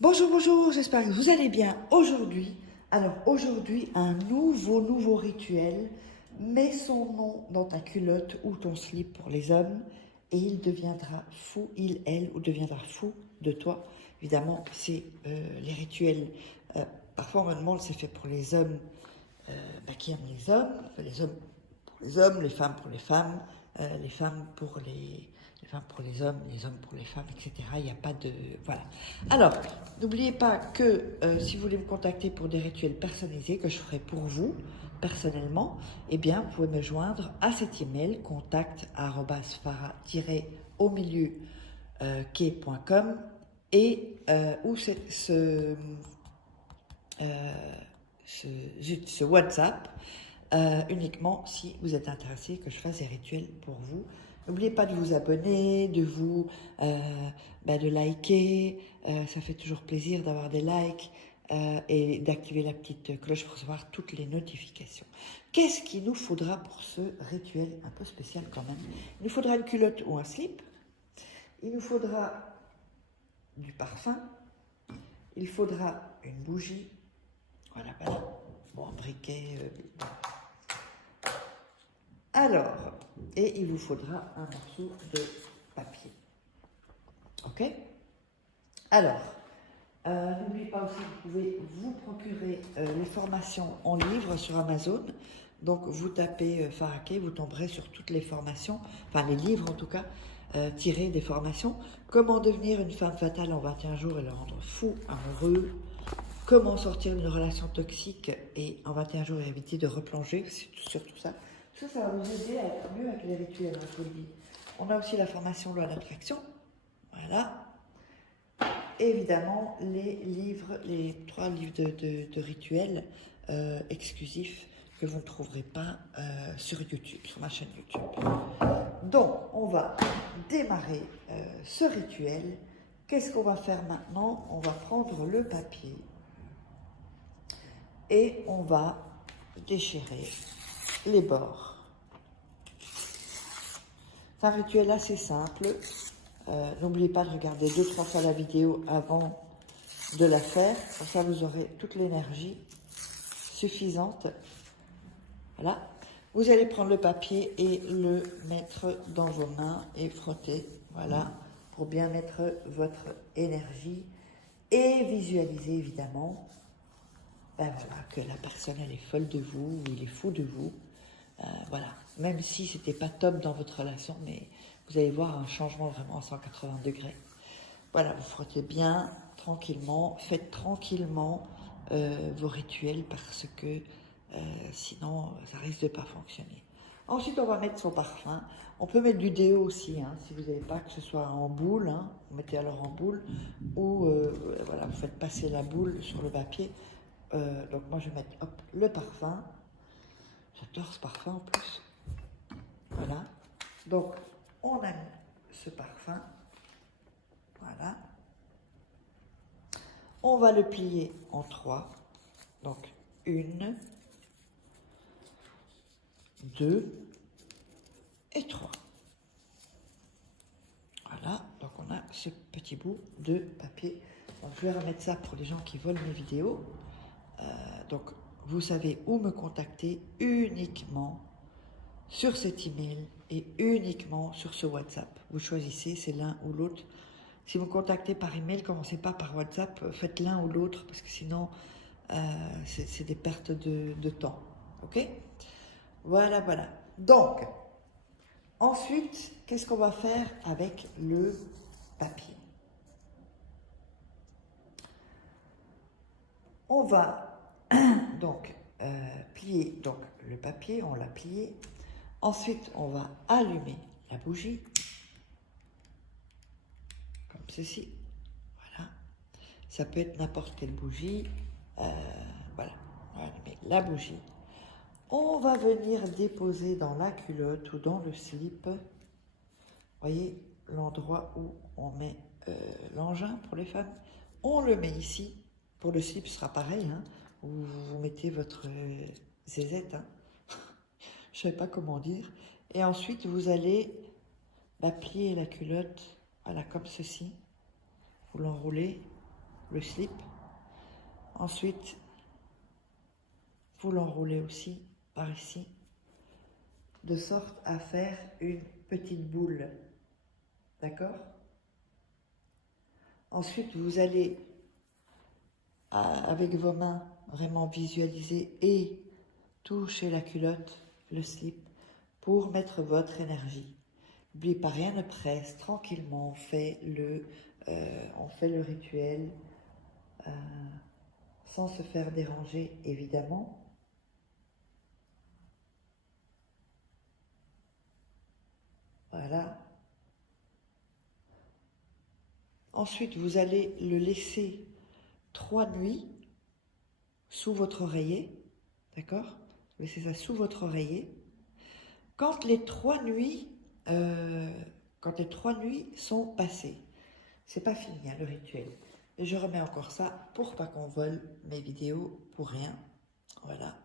Bonjour, bonjour, j'espère que vous allez bien aujourd'hui. Alors aujourd'hui, un nouveau rituel. Mets son nom dans ta culotte ou ton slip pour les hommes et il deviendra fou, il, elle, ou deviendra fou de toi. Évidemment, c'est les rituels. euh, Parfois on me demande, c'est fait pour les hommes qui aiment les hommes, les hommes pour les hommes, les femmes pour les femmes pour les femmes pour les hommes pour les femmes, etc. Il n'y a pas de... Voilà. Alors, n'oubliez pas que si vous voulez me contacter pour des rituels personnalisés que je ferai pour vous, personnellement, eh bien, vous pouvez me joindre à cet email, contact@fara-au milieu quai.com et où ce WhatsApp uniquement si vous êtes intéressé que je fasse des rituels pour vous. N'oubliez pas de vous abonner, de liker, ça fait toujours plaisir d'avoir des likes et d'activer la petite cloche pour recevoir toutes les notifications. Qu'est-ce qu'il nous faudra pour ce rituel un peu spécial quand même? Il nous faudra une culotte ou un slip, il nous faudra du parfum, il faudra une bougie, voilà, bon, un briquet. Alors, et il vous faudra un morceau de papier. Ok? Alors, n'oubliez pas aussi que vous pouvez vous procurer les formations en livre sur Amazon. Donc, vous tapez Faraké, vous tomberez sur toutes les formations, enfin les livres en tout cas, tirés des formations. Comment devenir une femme fatale en 21 jours et le rendre fou, amoureux. Comment sortir d'une relation toxique et en 21 jours et éviter de replonger, c'est surtout ça. Ça va vous aider à être mieux avec les rituels, hein, je vous le dis. On a aussi la formation loi d'attraction. Voilà. Évidemment, les 3 livres de rituels exclusifs que vous ne trouverez pas sur YouTube, sur ma chaîne YouTube. Donc, on va démarrer ce rituel. Qu'est-ce qu'on va faire maintenant? On va prendre le papier et on va déchirer les bords. C'est un rituel assez simple. N'oubliez pas de regarder 2-3 fois la vidéo avant de la faire. Comme ça, vous aurez toute l'énergie suffisante. Voilà. Vous allez prendre le papier et le mettre dans vos mains et frotter. Voilà. Pour bien mettre votre énergie et visualiser évidemment que la personne elle est folle de vous ou il est fou de vous. Voilà, même si c'était pas top dans votre relation, mais vous allez voir un changement vraiment à 180 degrés. Voilà, vous frottez bien, tranquillement, faites tranquillement vos rituels parce que sinon ça risque de pas fonctionner. Ensuite, on va mettre son parfum. On peut mettre du déo aussi, hein, si vous n'avez pas que ce soit en boule, hein, vous mettez alors en boule, ou voilà, vous faites passer la boule sur le papier. Donc moi je vais mettre le parfum. J'adore ce parfum en plus. Voilà. Donc, on a mis ce parfum. Voilà. On va le plier en 3. Donc, 1, 2 et 3. Voilà. Donc, on a ce petit bout de papier. Donc, je vais remettre ça pour les gens qui volent mes vidéos. Donc, vous savez où me contacter uniquement sur cet email et uniquement sur ce WhatsApp. Vous choisissez, c'est l'un ou l'autre. Si vous me contactez par email, commencez pas par WhatsApp, faites l'un ou l'autre parce que sinon c'est des pertes de temps. Ok? Voilà, voilà. Donc, ensuite, qu'est-ce qu'on va faire avec le papier? On va donc plier donc, le papier, on l'a plié. Ensuite, on va allumer la bougie, comme ceci. Voilà. Ça peut être n'importe quelle bougie. Voilà, on va allumer la bougie. On va venir déposer dans la culotte ou dans le slip, vous voyez, l'endroit où on met l'engin pour les femmes. On le met ici. Pour le slip, ce sera pareil, hein, où vous mettez votre zézette. Hein. Je ne sais pas comment dire. Et ensuite, vous allez plier la culotte, voilà, comme ceci. Vous l'enroulez le slip. Ensuite, vous l'enroulez aussi par ici, de sorte à faire une petite boule. D'accord? Ensuite, vous allez, avec vos mains, vraiment visualiser et toucher la culotte, le slip, pour mettre votre énergie. N'oubliez pas, rien ne presse, tranquillement, on fait le rituel sans se faire déranger, évidemment. Voilà. Ensuite, vous allez le laisser 3 nuits sous votre oreiller, d'accord? Laissez ça sous votre oreiller. Quand les 3 nuits sont passées, c'est pas fini hein, le rituel. Et je remets encore ça pour pas qu'on vole mes vidéos pour rien. Voilà.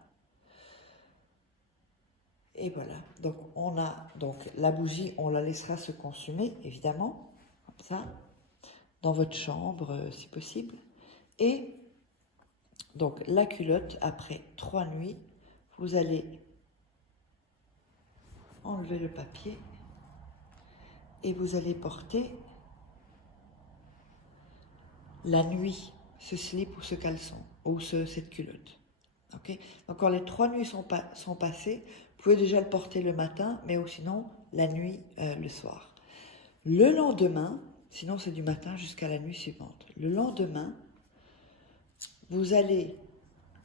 Et voilà. Donc on a la bougie, on la laissera se consumer évidemment, comme ça, dans votre chambre si possible. Et donc la culotte, après 3 nuits, vous allez enlever le papier et vous allez porter la nuit ce slip ou ce caleçon ou cette culotte. Okay? Donc quand les 3 nuits sont passées, vous pouvez déjà le porter le matin, mais ou sinon la nuit, le soir. Le lendemain, sinon c'est du matin jusqu'à la nuit suivante. Le lendemain, vous allez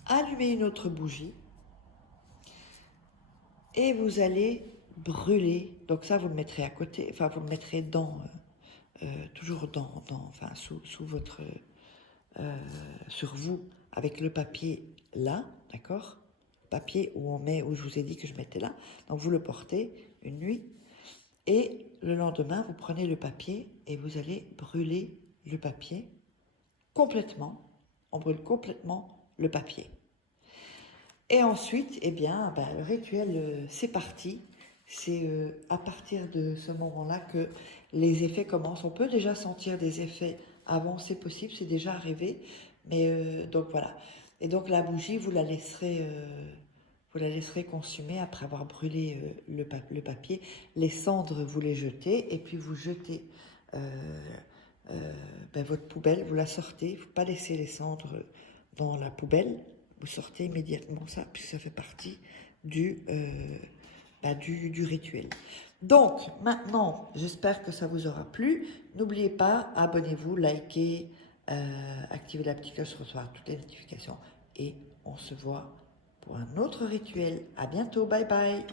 allumer une autre bougie et vous allez brûler. Donc ça, vous le mettrez à côté, enfin vous le mettrez toujours enfin sous votre, sur vous, avec le papier là, d'accord? Papier où je vous ai dit que je mettais là. Donc vous le portez une nuit et le lendemain, vous prenez le papier et vous allez brûler le papier complètement. On brûle complètement le papier. Et ensuite, eh bien, le rituel, c'est parti. C'est à partir de ce moment-là que les effets commencent. On peut déjà sentir des effets avant, c'est possible, c'est déjà arrivé. Mais donc voilà. Et donc la bougie, vous la laisserez consumer après avoir brûlé le papier. Les cendres, vous les jetez et puis vous jetez votre poubelle, vous la sortez. Il ne faut pas laisser les cendres dans la poubelle. Vous sortez immédiatement ça, puisque ça fait partie du rituel. Donc, maintenant, j'espère que ça vous aura plu. N'oubliez pas, abonnez-vous, likez, activez la petite cloche pour recevoir toutes les notifications. Et on se voit pour un autre rituel. À bientôt, bye bye.